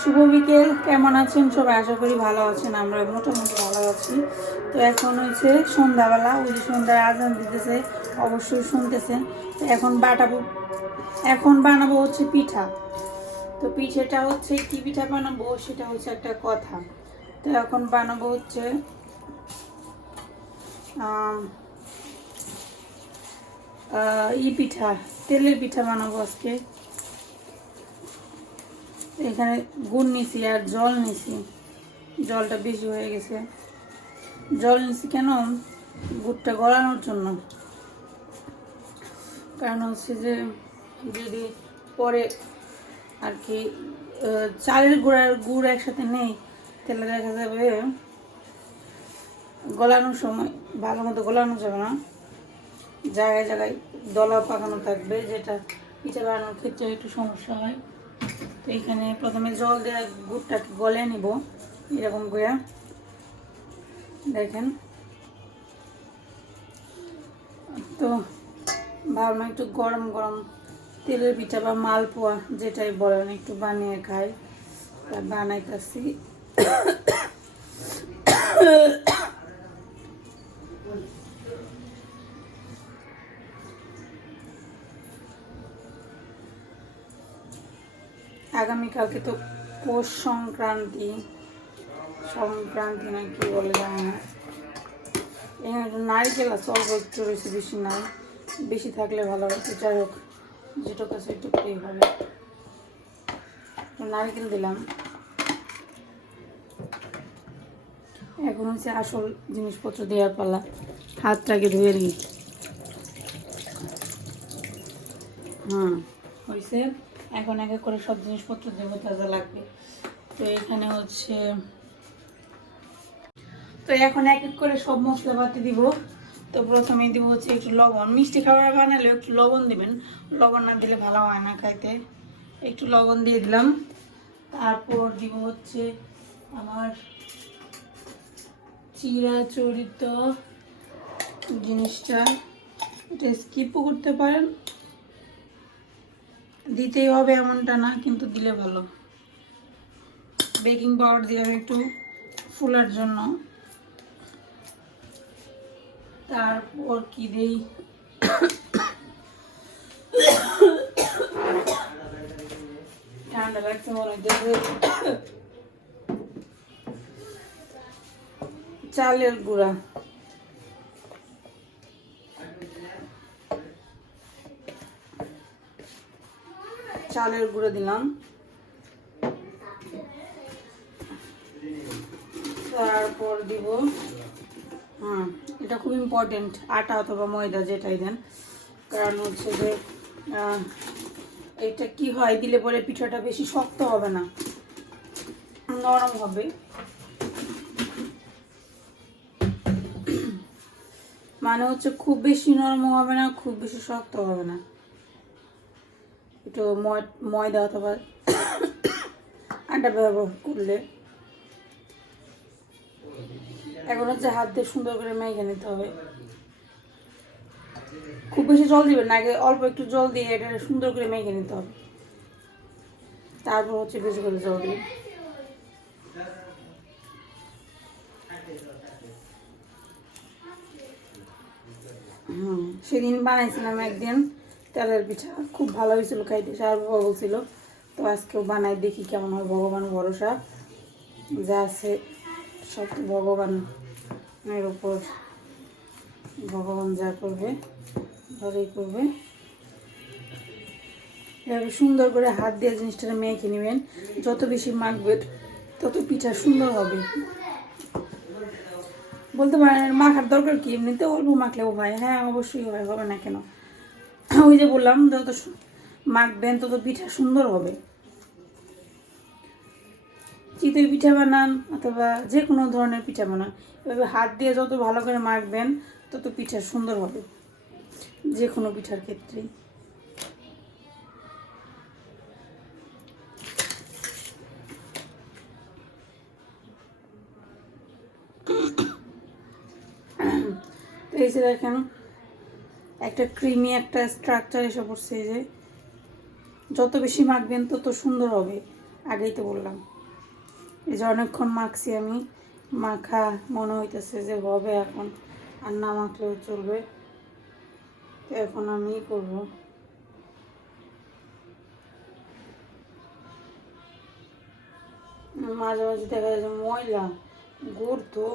শুভ বিকেল, কেমন আছেন? সবাই আশা করি ভালো আছেন আমরা মোটামুটি ভালো আছি। তো এখন হচ্ছে সন্ধ্যাবেলা, ওই যে সন্ধ্যায় আজান দিতেছে, অবশ্যই শুনতেছেন। তো এখন বাটাবো, এখন বানাবো হচ্ছে পিঠা। তো পিঠেটা হচ্ছে, কি পিঠা বানাবো সেটা হচ্ছে একটা কথা। তো এখন বানাবো হচ্ছে ই পিঠা, তেলের পিঠা বানাবো আজকে। এখানে গুড় নিছি আর জল নিছি। জলটা বেশি হয়ে গেছে। জল নিছি কেন? গুড়টা গলানোর জন্য। কারণ হচ্ছে যে যদি পরে আর কি চালের গুঁড় আর গুড় একসাথে নেই, তাহলে দেখা যাবে গলানোর সময় ভালো মতো গলানো যাবে না। জায়গায় জায়গায় দলা পাকানো থাকবে, যেটা পিঠা বানানোর ক্ষেত্রে একটু সমস্যা হয়। এখানে প্রথমে জল দেওয়া গুড়টাকে গলে নিব, এরকম করে। দেখেন। তো ভাবলাম একটু গরম গরম তেলের পিঠা বা মালপোয়া যেটাই বলেন, একটু বানিয়ে খাই, বানাইতেছি। আগামীকালকে তো পৌষ সংক্রান্তি সংক্রান্তি না কি বলে জানি না। নারকেল আছে, অল্প একটু রয়েছে, বেশি নাই। বেশি থাকলে ভালো হতো যাই হোক যেটুকু আছে একটু পেয়ে হবে নারকেল দিলাম। এখন হচ্ছে আসল জিনিসপত্র দেওয়ার পালা। হাতটাকে ধুয়ে নিই। হুম হয়েছে এখন এক এক করে সব জিনিসপত্র দেবো তাজা লাগবে। তো এখানে হচ্ছে, তো এখন এক এক করে সব মশলাপাতি দিব। তো প্রথমে দিব হচ্ছে একটু লবণ। মিষ্টি খাবার বানালে একটু লবণ দিবেন। লবণ না দিলে ভালো হয় না খাইতে। একটু লবণ দিয়ে দিলাম। তারপর দিব হচ্ছে আমার চিরা চরিত জিনিসটা। এটা স্কিপও করতে পারেন। দিতেই হবে এমনটা না, কিন্তু দিলে ভালো। বেকিং পাউডার দিলাম একটু ফুলার জন্য। তারপর কি দেই? ঠান্ডা লাগছে মনে চালের গুঁড়া। চালের গুঁড়ো দিলাম। তারপর দিব হুম এটা খুব ইম্পর্টেন্ট আটা অথবা ময়দা যেটাই দেন। কারণ হচ্ছে যে এটা কি হয়, দিলে পরে পিঠাটা বেশি শক্ত হবে না, নরম হবে। মানে হচ্ছে খুব বেশি নরম হবে না, খুব বেশি শক্ত হবে না। একটু ময়- ময়দা অথবা আটা ব্যবহার করলে এখন হচ্ছে হাত দিয়ে সুন্দর করে মেখে নিতে হবে। খুব বেশি জল দিবেন না, আগে অল্প একটু জল দিয়ে এটা সুন্দর করে মেখে নিতে হবে। তারপর হচ্ছে বেশি করে জল দিবেন। সেদিন বানাইছিলাম একদিন। তেলের পিঠা। খুব ভালো হয়েছিল খাইতে সার বলছিল তো আজকেও বানাই দেখি কেমন হয়, ভগবান ভরসা। যা আছে সব তো ভগবানের উপর। ভগবান যা করবে, ভালোই করবে। এভাবে সুন্দর করে হাত দিয়ে জিনিসটা মেখে নেবেন। যত বেশি মাখবে, তত পিঠা সুন্দর হবে। বলতে পারেন, মাখার দরকার কি? এমনিতে অল্প মাখলেও হয়। হ্যাঁ অবশ্যই হবে না কেন? ওই যে বললাম যত মাখবেন তত পিঠা সুন্দর হবে। চিতই পিঠা বানান অথবা যে কোনো ধরনের পিঠা বানান। এভাবে হাত দিয়ে যত ভালো করে মাখবেন, তত পিঠা সুন্দর হবে যে কোনো পিঠার ক্ষেত্রেই। এই যে দেখেন একটা ক্রিমি একটা স্ট্রাকচার এসে পড়ছে এই যে। যত বেশি মাখবেন তত সুন্দর হবে, আগেই তো বললাম। এই যে অনেকক্ষণ মাখছি আমি, মাখা মনে হইতেছে যে হবে এখন, আর না মাখলেও চলবে। তো এখন আমি করব। মাঝে মাঝে দেখা যায় যে ময়লা, গুড় তো।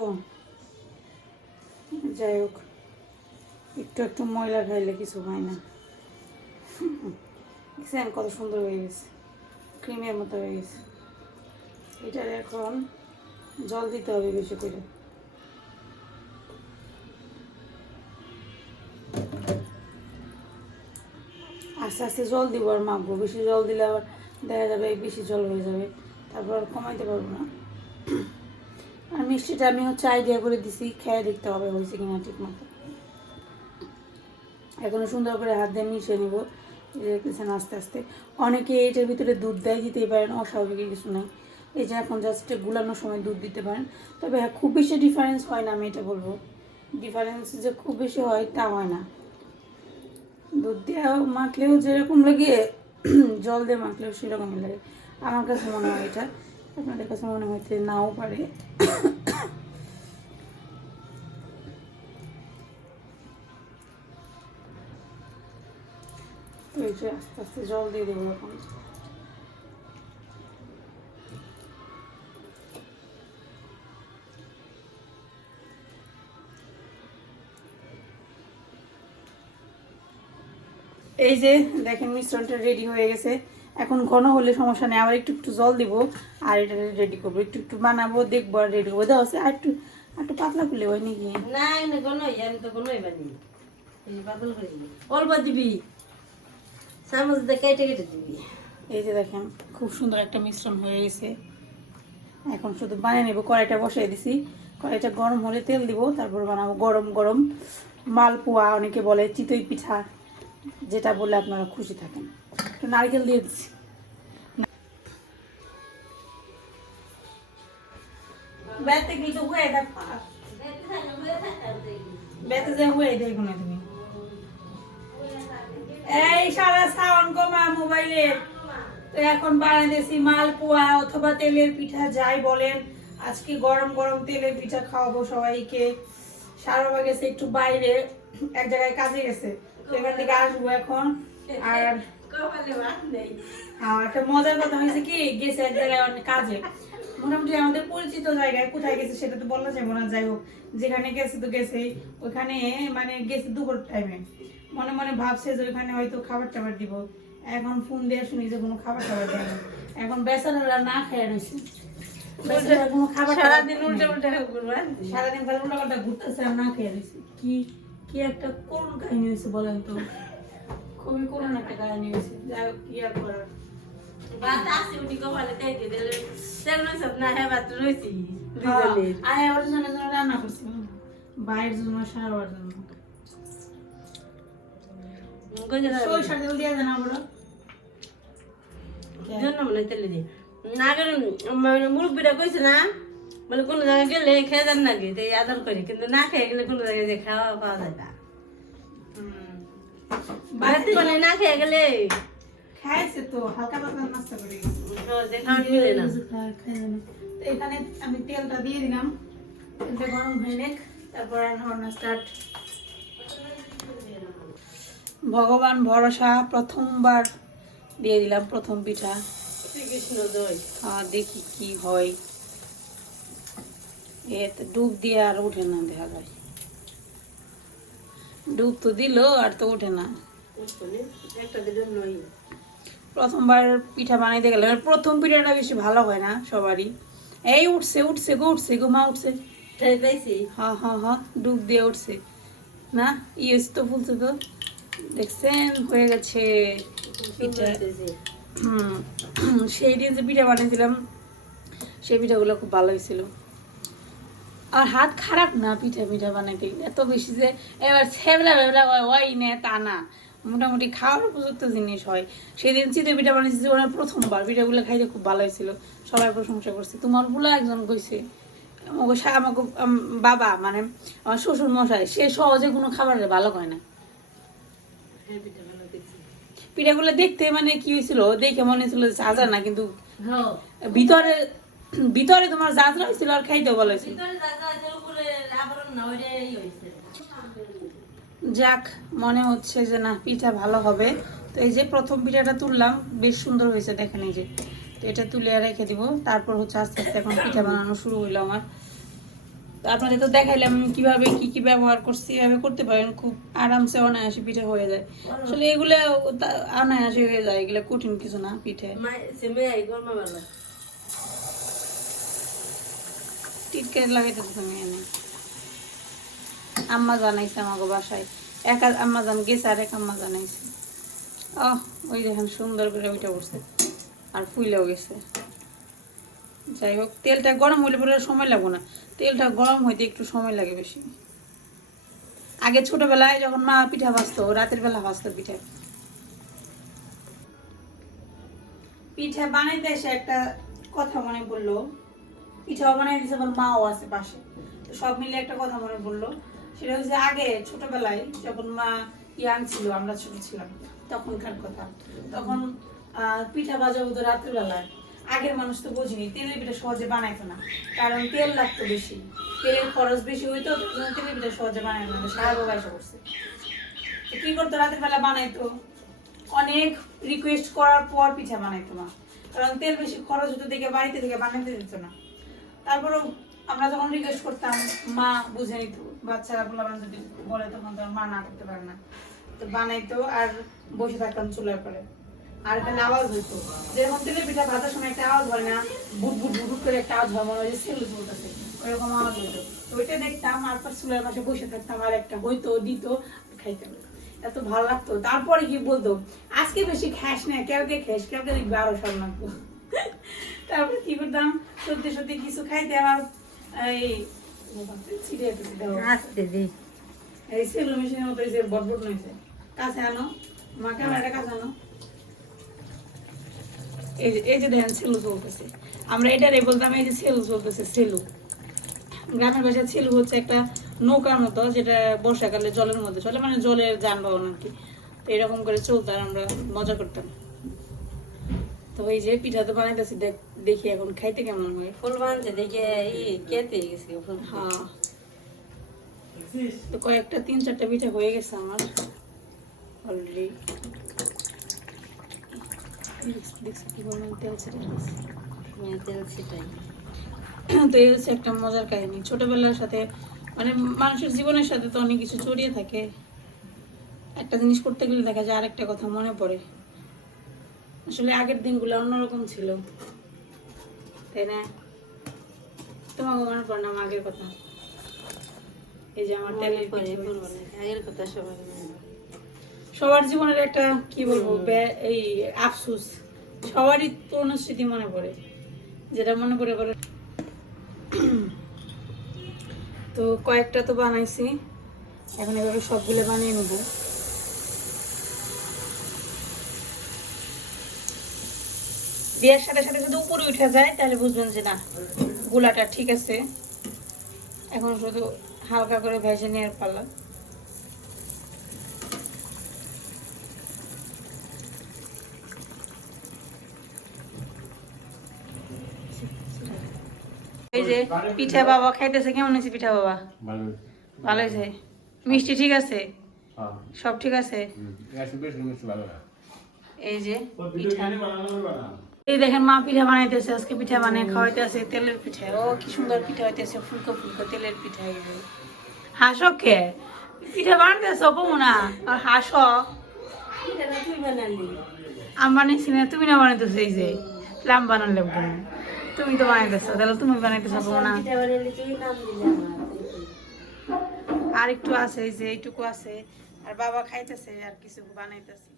যাই হোক। একটু একটু ময়লা খাইলে কিছু হয় না। দেখছেন কত সুন্দর হয়ে গেছে। ক্রিমের মতো হয়ে গেছে। এটার এখন জল দিতে হবে বেশি করে। আস্তে আস্তে জল দিব আর মাখবো। বেশি জল দিলে আবার দেখা যাবে বেশি জল হয়ে যাবে। তারপর আর কমাইতে পারব না। আর মিষ্টিটা আমি হচ্ছে আইডিয়া করে দিছি, খেয়ে দেখতে হবে হয়েছে কিনা ঠিক মতো এখন সুন্দর করে হাত দিয়ে মিশিয়ে নিব। দেখতেছেন আস্তে আস্তে। অনেকে এটার ভিতরে দুধ দেয়, দিতেই পারেন, অস্বাভাবিক কিছু নাই। এই যে এখন জাস্ট গুলানোর সময় দুধ দিতে পারেন। তবে হ্যাঁ খুব বেশি ডিফারেন্স হয় না, আমি এটা বলব। ডিফারেন্স যে খুব বেশি হয় তা হয় না। দুধ দিয়ে মাখলেও যেরকম লাগে, জল দিয়ে মাখলেও সেরকমই লাগে। আমার কাছে মনে হয় এটা। আপনাদের কাছে মনে হইতে নাও পারে। এই যে আস্তে আস্তে জল দিয়ে দেবো এখন। এই যে দেখেন মিশ্রণটা রেডি হয়ে গেছে। এখন ঘন হলে সমস্যা নেই, আবার একটু একটু জল দিব আর এটা রেডি করব। একটু একটু বানাবো, দেখব আর রেডি করব। দেওয়া আর একটু আর একটু পাতলা করলে হয় নাকি? না না কোনো আমি তো কোনো বানি বাদল করি। অল্প দিবি। চামচ দিয়ে কেটে কেটে দিবি। এই যে দেখেন খুব সুন্দর একটা মিশ্রণ হয়ে গেছে। এখন শুধু বানিয়ে নেব কড়াইটা বসিয়ে দিছি। কড়াইটা গরম হলে তেল দিব তারপর বানাবো গরম গরম মালপোয়া অনেকে বলে চিতই পিঠা যেটা বলে আপনারা খুশি থাকেন। একটু নারকেল দিয়ে দিচ্ছি বেতে কিন্তু হয়ে দেখ বেতে যে হয়ে দেখো না তুমি এই সারা সাউন্ড কমা মোবাইলে। তো এখন বানাইতেছি মালপোয়া অথবা তেলের পিঠা যাই বলেন, আজকে গরম গরম তেলের পিঠা খাওয়াবো সবাইকে। সারা গেছে একটু বাইরে, এক জায়গায় কাজে গেছে এখান থেকে আসব এখন। আর আর একটা মজার কথা হয়েছে কি, গেছে এক জায়গায় অনেক কাজে। মোটামুটি আমাদের পরিচিত জায়গায় কোথায় গেছে সেটা তো বলা যাবে যাই হোক। যেখানে গেছে তো গেছে ওখানে মানে গেছে দুপুর টাইমে মনে মনে ভাবছে যে ওখানে হয়তো খাবার টাবার দিব। এখন ফোন দিয়ে শুনি যে কোনো খাবার টাবার দেয় না। এখন বেচারারা না খেয়ে রয়েছে সারাদিন উল্টে না। সারাদিন তাহলে উল্টা পাল্টা ঘুরতেছে আর না খেয়ে রয়েছে কি কি একটা করুণ কাহিনী হয়েছে বলেন তো। খুবই করুণ একটা কাহিনী হয়েছে। যাই হোক কি আর করার। উনি কপালে কেটে দিলে। সেগুলো সব না হ্যাঁ রয়েছি। হ্যাঁ, ওর জন্য রান্না করছি। বাইরের জন্য সারাবার জন্য। সরিষার তেল দিয়ে দেন আমরা। জন্য মনে তেলে না মানে মুরব্বীরা কইছে না বলে কোনো জায়গায় গেলে খেয়ে যান নাকি? তাই আদর করি কিন্তু না খেয়ে গেলে কোনো জায়গায় যে খাওয়া পাওয়া যায় না। ভাত মানে না খেয়ে গেলে খাইছে তো হালকা পাতলা নাস্তা করে গেছে। যে খাওয়া মিলে না। খায়- খায় না। তো এখানে আমি তেলটা দিয়ে দিলাম। তেলটা গরম হয়ে নেক তারপর রান্না স্টার্ট। ভগবান ভরসা প্রথমবার দিয়ে দিলাম প্রথম পিঠা। শ্রীকৃষ্ণ দই। দেখি কি হয়। এ তো ডুব দিয়ে আর উঠে না দেখা যায়। ডুব তো দিল আর তো উঠে না। প্রথমবার পিঠা বানাইতে গেলে আর প্রথম পিঠাটা বেশি ভালো হয় না সবারই। এই উঠছে উঠছে গো উঠছে গো মা উঠছে। তাই পাইছি? হা হা হা ডুব দিয়ে উঠছে। না ইয়েস তো ফুলছে তো। দেখছেন? হয়ে গেছে সেই দিন যে পিঠা বানিয়েছিলাম। সেই পিঠাগুলো খুব ভালো হয়েছিল। আর হাত খারাপ না পিঠা পিঠা বানাইতে? এত বেশি যে এবার না, তা না। মোটামুটি খাওয়ার উপযুক্ত জিনিস হয়। সেদিন চিতে পিঠা বানিয়েছি জীবনের প্রথমবার। পিঠাগুলো খাইতে খুব ভালো হয়েছিল। সবাই প্রশংসা করছে। তোমার বলে একজন কইছে, আমাকে আমাকে বাবা মানে আমার শ্বশুর মশাই সে সহজে কোনো খাবারের ভালো হয় না। পিঠাগুলো দেখতে মানে কি হয়েছিল? দেখে মনে হয়েছিল জাজা না কিন্তু হ্যাঁ। ভিতরে ভিতরে তোমার হয়েছিল আর খাইতে ভালো হয়েছিল। যাক মনে হচ্ছে যে না পিঠা ভালো হবে। তো এই যে প্রথম পিঠাটা তুললাম বেশ সুন্দর হয়েছে দেখেন এই যে। তো এটা তুলে রেখে দিব। তারপর হচ্ছে আস্তে আস্তে এখন পিঠা বানানো শুরু হইল আমার। তো আপনাদের তো দেখাইলাম কীভাবে কি কি ব্যবহার করছি এভাবে করতে পারেন খুব আরামসে অনায়াসে পিঠা হয়ে যায়। আসলে এগুলো অনায়াসে হয়ে যায় এগুলো কঠিন কিছু না পিঠে। টিটকে তুমি এনে। আম্মা জানাইছে আমাকে বাসায়। এক আম্মা জান গেছে আর এক আম্মা জানাইছে। ও ওই দেখেন সুন্দর করে ওইটা উঠছে আর ফুইলেও গেছে। যাই হোক, তেলটা গরম হইলে পরে সময় লাগবে না। তেলটা গরম হইতে একটু সময় লাগে বেশি। আগে ছোটবেলায় যখন মা পিঠা ভাজতো, রাতের বেলা ভাজতো পিঠা। পিঠা বানাইতে এসে একটা কথা মনে পড়ল। পিঠাও বানাই দিছে আমার মাও আছে পাশে। তো সব মিলে একটা কথা মনে পড়ল। সেটা হচ্ছে আগে ছোটবেলায় যখন মা ইয়াং ছিল, আমরা ছোট ছিলাম, তখনকার কথা। তখন পিঠা ভাজা হতো রাতের বেলায়। আগের মানুষ তো বোঝেনি, তেলের পিঠা সহজে বানাইতো না, কারণ তেল লাগতো বেশি। তেলের খরচ বেশি হইতো তেলের পিঠা সহজে বানাইতো না সারা বয়সে করছে। কি করতো, রাতের বেলা বানাইতো। অনেক রিকোয়েস্ট করার পর পিঠা বানাইতো না কারণ তেল বেশি খরচ হতো দেখে বাড়িতে থেকে বানাইতে দিত না। তারপরেও আমরা যখন রিকোয়েস্ট করতাম, মা বুঝে নিত, বাচ্চারা বললাম যদি বলে তখন তো মা না করতে পারে না। তো বানাইতো আর বসে থাকতাম চুলার পরে। আর এখানে আওয়াজ হইতো। যেরকম তেলের পিঠা ভাজার সময় একটা আওয়াজ হয় না বুট বুট বুট করে একটা আওয়াজ হয় মনে হয় যে সেলু চলতেছে। ওইরকম আওয়াজ হইতো। তো ওইটা দেখতাম আর পর চুলার পাশে বসে থাকতাম আর একটা হইতো দিত খাইতাম। এত ভালো লাগতো। তারপরে কি বলতো আজকে বেশি খাস না কালকে খাস কালকে দেখবি আরও সব লাগতো তারপরে কি করতাম সত্যি সত্যি কিছু খাইতে আমার এই ছিটে এই সেলু মেশিনের মতো যে বটবট নইছে কাছে আনো মা ক্যামেরাটা কাছে আনো। এই যে এই যে দেখেন সেলু চলতেছে। আমরা এটারে বলতাম এই যে সেলু চলতেছে সেলু। গ্রামের ভাষায় সেলু হচ্ছে একটা নৌকার মতো যেটা বর্ষাকালে জলের মধ্যে চলে মানে জলের যানবাহন আর কি। তো এরকম করে চলতো আর আমরা মজা করতাম। তো এই যে পিঠা তো বানাইতেছি দেখ- দেখি এখন খাইতে কেমন হয়। ফুল বানতে দেখে ই কেটে গেছে ফুল। হ্যাঁ। তো কয়েকটা তিন চারটা পিঠা হয়ে গেছে আমার। অলরেডি দেখছি কি বললাম তেল ছেড়ে গেছে। মেয়ে তেল ছিটাই তো এই হচ্ছে একটা মজার কাহিনী। ছোটবেলার সাথে মানে মানুষের জীবনের সাথে তো অনেক কিছু জড়িয়ে থাকে। একটা জিনিস করতে গেলে দেখা যায় আরেকটা কথা মনে পড়ে। আসলে আগের দিনগুলো অন্যরকম ছিল। তাই না? তোমাকে মনে পড়ে না আগের কথা? এই যে আমার আগের কথা নেই। সবার জীবনের একটা কি বলব এই আফসোস। সবারই পুরনো স্মৃতি মনে পড়ে যেটা মনে পড়ে পড়ে তো কয়েকটা তো বানাইছি এখন এভাবে সবগুলো বানিয়ে নেব। বিয়ের সাথে সাথে যদি উপরে উঠে যায় তাহলে বুঝবেন যে না গোলাটা ঠিক আছে। এখন শুধু হালকা করে ভেজে নেওয়ার পালা। এই যে পিঠা বাবা খাইতেছে কেমন হয়েছে পিঠা বাবা? ভালো। হয়েছে? মিষ্টি ঠিক আছে? হ্যাঁ। সব ঠিক আছে? এই যে পিঠা। এই দেখেন মা পিঠা বানাইতেছে আজকে পিঠা বানিয়ে খাওয়াইতেছে তেলের পিঠা। ও কি সুন্দর পিঠা হইতেছে ফুলকো ফুলকো তেলের পিঠা এই যে। হাসো কে পিঠা বানাইতেছ না আর হাসো। আমি বানাইছি না তুমি না বানাইতেছো এই যে। লাম বানালে তুমি তো বানাইতেছো তাহলে তুমি না নাম দিলি আমার আর একটু আছে যে এইটুকু আছে, আর বাবা খাইতেছে, আর কিছু বানাইতেছে।